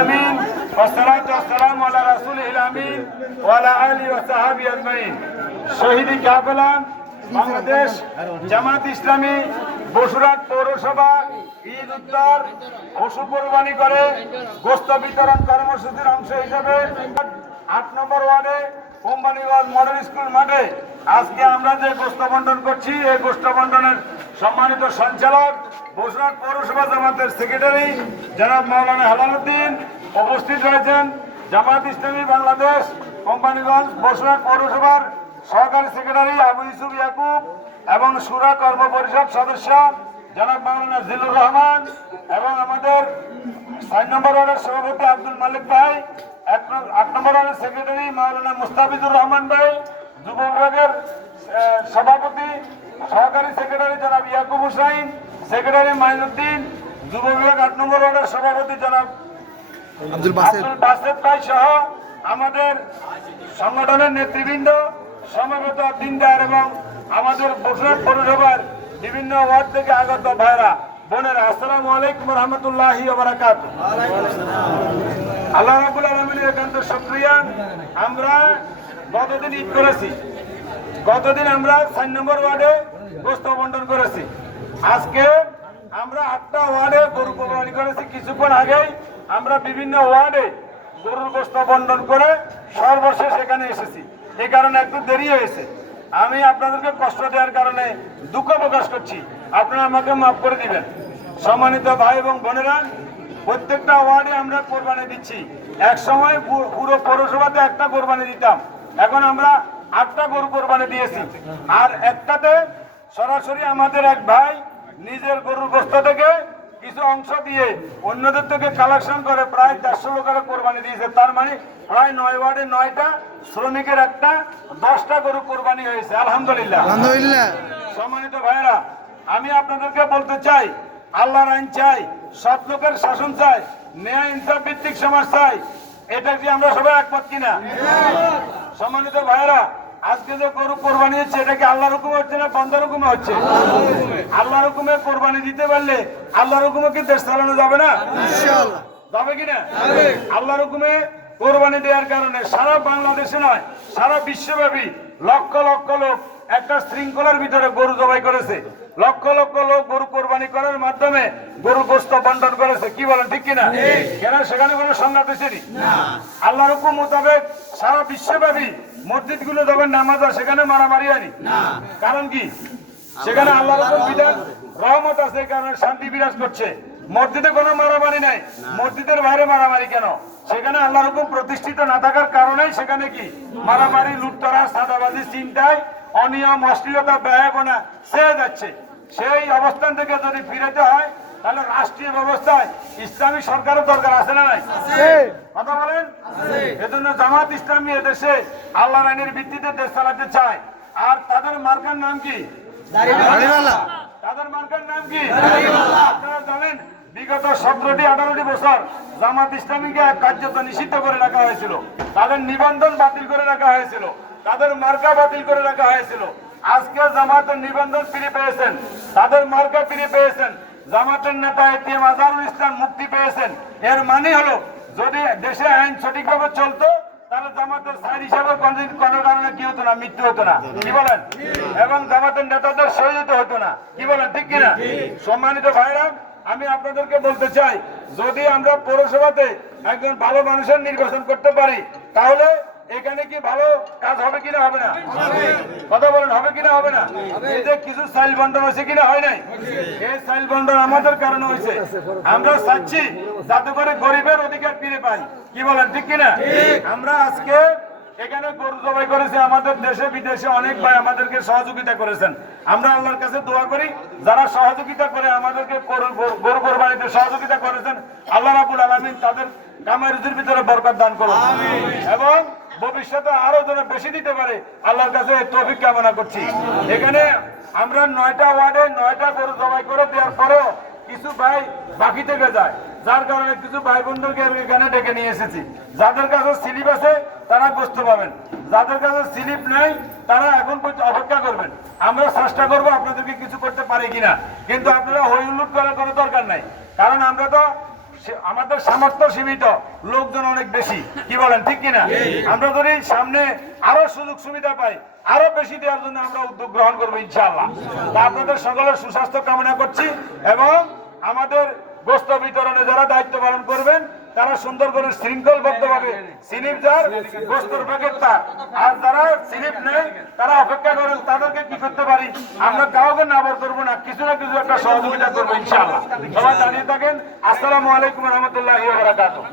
আমিন ওয়াসসালাতু ওয়াসসালামু আলা রাসূলিল আমিন ওয়া আলা আলিহি ওয়া সাহবিহি আজমাইন। শহীদি কাফেলা বাংলাদেশ জামাত ইসলামী বসুরহাট পৌরসভা ঈদ উত্তর পশু কোরবানি করে গোশত বিতরণ কর্মসূচির অংশ হিসেবে ৮ নম্বর ওয়ার্ডে কোম্পানিগঞ্জ মডেল স্কুল মাঠে আজকে আমরা যে গোশত বন্টন করছি, এই গোশত বন্টনের সম্মানিত সঞ্চালক বসুরহাট পৌরসভা জামাতের সেক্রেটারি জনাব মাওলানা হেলালুদ্দিন উপস্থিত রয়েছেন। জামাত ইসলামী বাংলাদেশ কোম্পানিগঞ্জ বসুরহাট পৌরসভার সহকারী সেক্রেটারি আবু ইউসুফ ইয়াকুব এবং সুরা কর্ম পরিষদ সদস্য জনাব মাওলানা জিলুর রহমান এবং আমাদের ৬ নম্বর ওয়ার্ডের সভাপতি আব্দুল মালিক ভাই, ৮ নম্বর ওয়ার্ডের সেক্রেটারি মাওলানা মুস্তাফিজুর রহমান ভাই, যুব বিভাগের সভাপতি সহকারী সেক্রেটারি জনাব ইয়াকুব হুসাইন, সেক্রেটারি মাইনুদ্দিন, যুব বিভাগ ৮ নম্বর ওয়ার্ডের সভাপতি জনাব আব্দুল বাসেদ ভাই সহ আমাদের সংগঠনের নেতৃবৃন্দ, সমবেত দিনদার এবং আমাদের বসুরহাট পৌরসভার বিভিন্ন ওয়ার্ড থেকে আগত ভাইরা বোনেরা, আসসালামু আলাইকুম রহমতুল্লাহি ওয়া বারাকাতুহু। আল্লাহ রাব্বুল আলামিনের একান্ত শুকরিয়া। আমরা গতদিন ঈদ করেছি, গতদিন আমরা ৪ নম্বর ওয়ার্ডে গোশত বন্টন করেছি। আজকে আমরা ৮টা ওয়ার্ডে গরু কোরবানি করেছি। কিছুক্ষণ আগেই আমরা বিভিন্ন ওয়ার্ডে গরুর গোশত বন্টন করে সর্বশেষ এখানে এসেছি। এই কারণে একটু দেরি হয়েছে। আমি আপনাদেরকে কষ্ট দেওয়ার কারণে দুঃখ প্রকাশ করছি, আপনারা আমাকে মাফ করে দিবেন। সম্মানিত ভাই এবং বোনেরা, প্রত্যেকটা ওয়ার্ডে আমরা কোরবানি দিচ্ছি। এক সময় পুরো পৌরসভাতে একটা কোরবানি দিতাম, এখন আমরা ৮টা গরু কোরবানি দিয়েছি। আর একটাতে সরাসরি আমাদের এক ভাই নিজের গরুর গোশত থেকে কিছু অংশ দিয়ে অন্যদের থেকে কালেকশন করে প্রায় ৪০০ লোকের কোরবানি দিয়েছে। তার মানে প্রায় ৯ ওয়ার্ডে ৯টা শ্রমিকের একটা 10টা গরু কোরবানি হয়েছে। আলহামদুলিল্লাহ। সম্মানিত ভাইয়েরা, আমি আপনাদেরকে বলতে চাই, আল্লাহর আইন চাই, সৎ লোকের শাসন চাই, ন্যায় ইনসাফ ভিত্তিক সমাজ চাই। এটা কি আমরা সবাই একমত কিনা? সম্মানিত ভাইয়েরা, আজকে যে গরু কোরবানি হচ্ছে, এটা কি আল্লাহর হুকুমে হচ্ছে না বন্দার হুকুমে হচ্ছে? আল্লাহর হুকুমে কোরবানি দিতে পারলে আল্লাহর হুকুমে কি দেশ চালানো যাবে না? যাবে কিনা? আল্লাহর হুকুমে কোরবানি দেওয়ার কারণে সারা বাংলাদেশে নয়, সারা বিশ্বব্যাপী লক্ষ লক্ষ লোক একটা শৃঙ্খলার ভিতরে গরু জবাই করেছে। লক্ষ লক্ষ লোক গরু কোরবানি করার মাধ্যমে গরু গোশত বন্টন করেছে। কি বলেন, ঠিক কিনা? কেন সেখানে কোনো সংঘাত হয়েছে? আল্লাহর হুকুম মোতাবেক সারা বিশ্বব্যাপী মসজিদ গুলো যখন নামাজ হয় সেখানে মারামারি হয়নি। কারণ কি? সেখানে আল্লাহর হুকুম বিধান রহমত আছে, কারণে শান্তি বিরাজ করছে। মসজিদে কোনো মারামারি নাই, মসজিদের বাইরে মারামারি কেন? সেখানে আল্লাহর হুকুম প্রতিষ্ঠিত না থাকার কারণেই সেখানে কি মারামারি, লুটতরাজ, চাঁদাবাজি, চিন্তায় অনিয়ম, অশ্লীলতা, ব্যয়বনা চেয়ে যাচ্ছে। সেই অবস্থান থেকে যদি ফিরেতে হয় তাহলে রাষ্ট্রীয় ব্যবস্থায় ইসলামী সরকারের দরকার আছে না নাই? কথা বলেন। এজন্য জামাত ইসলামী এদেশে আল্লাহর আইনের ভিত্তিতে দেশ চালাতে চায়। আর তাদের মার্কার নাম কি? তাদের মার্কার নাম কি? আপনারা জানেন, বিগত 17-18 বছর জামাত ইসলামীকে কার্যত নিষিদ্ধ করে রাখা হয়েছিল, তাদের নিবন্ধন বাতিল করে রাখা হয়েছিল, তাদের মার্কা বাতিল করে রাখা হয়েছিল। আজকে জামাতের নিবন্ধন ফিরে পেয়েছেন, তাদের মার্কা ফিরে পেয়েছেন, জামাতের নেতা এটিএম আজহারুল ইসলাম মুক্তি পেয়েছেন। এর মানে হলো, যদি দেশে আইন সঠিকভাবে চলতো তাহলে জামাতের সাইড হিসাবে কোনো কারণে কি হতো না, মৃত্যু হতো না। কি বলেন? এবং জামাতের নেতাদের শহীদ হতো না। কি বলেন, ঠিক কিনা? সম্মানিত ভাইরা, আমি আপনাদেরকে বলতে চাই, যদি আমরা পৌরসভাতে একজন ভালো মানুষের নির্বাচন করতে পারি তাহলে এখানে কি ভালো কাজ হবে কিনা হবে না? কথা বলেন, হবে কিনা হবে না? এই যে কিছু চাইল বন্টন হয়েছে কিনা হয় নাই, এই চাইল বন্টন আমাদের কারণে হয়েছে। আমরা চাচ্ছি যাতে করে গরিবের অধিকার ফিরে পাই। কি বলেন, ঠিক কিনা? আমরা আজকে এখানে গরু জবাই করেছি, আমাদের দেশে বিদেশে অনেক ভাই আমাদেরকে সহযোগিতা করেছেন। আমরা আল্লাহর কাছে দোয়া করি, যারা সহযোগিতা করে আমাদেরকে গরু কোরবানিতে সহযোগিতা করেছেন, আল্লাহ রাব্বুল আলামিন তাদের কামাই রুজির ভিতরে বরকত দান করুন এবং ভবিষ্যতে আরো যেন বেশি দিতে পারে আল্লাহর কাছে তৌফিক কামনা করছি। এখানে আমরা 9টা ওয়ার্ডে 9টা গরু জবাই করে দেওয়ার পরেও কিছু ভাই বাকি থেকে যায়, যার কারণে কিছু ভাই বন্ধুকে এখানে ডেকে নিয়ে এসেছি। যাদের কাছে স্লিপ আছে তারা গোশত পাবেন, যাদের কাছে স্লিপ নেই তারা এখন অপেক্ষা করবেন। আমরা চেষ্টা করবো আপনাদেরকে কিছু করতে পারি কিনা, কিন্তু আপনারা হই হুল্লোড় করার কোনো দরকার নাই, কারণ আমরা তো আমাদের সামর্থ্য সীমিত, লোকজন অনেক বেশি, কি বলেন ঠিক কিনা? আমরা যদি সামনে আরো সুযোগ সুবিধা পাই, আরো বেশি দেওয়ার জন্য আমরা উদ্যোগ গ্রহণ করবো ইনশাআল্লাহ। তা আপনাদের সকলের সুস্বাস্থ্য কামনা করছি এবং আমাদের গোস্ত বিতরণে যারা দায়িত্ব পালন করবেন তারা সুন্দর করে শৃঙ্খলবদ্ধভাবে স্লিপ যার গোস্তর প্যাকেট তার, আর যারা স্লিপ নেই তারা অপেক্ষা করেন, তাদেরকে কি করতে পারি আমরা কাউকে নাবার করবো না, কিছু না কিছু একটা সহযোগিতা করবো ইনশাআল্লাহ। সবাই জানিয়ে থাকেন। আসসালামু আলাইকুম রহমতুল্লাহি ওয়া বারাকাতুহু।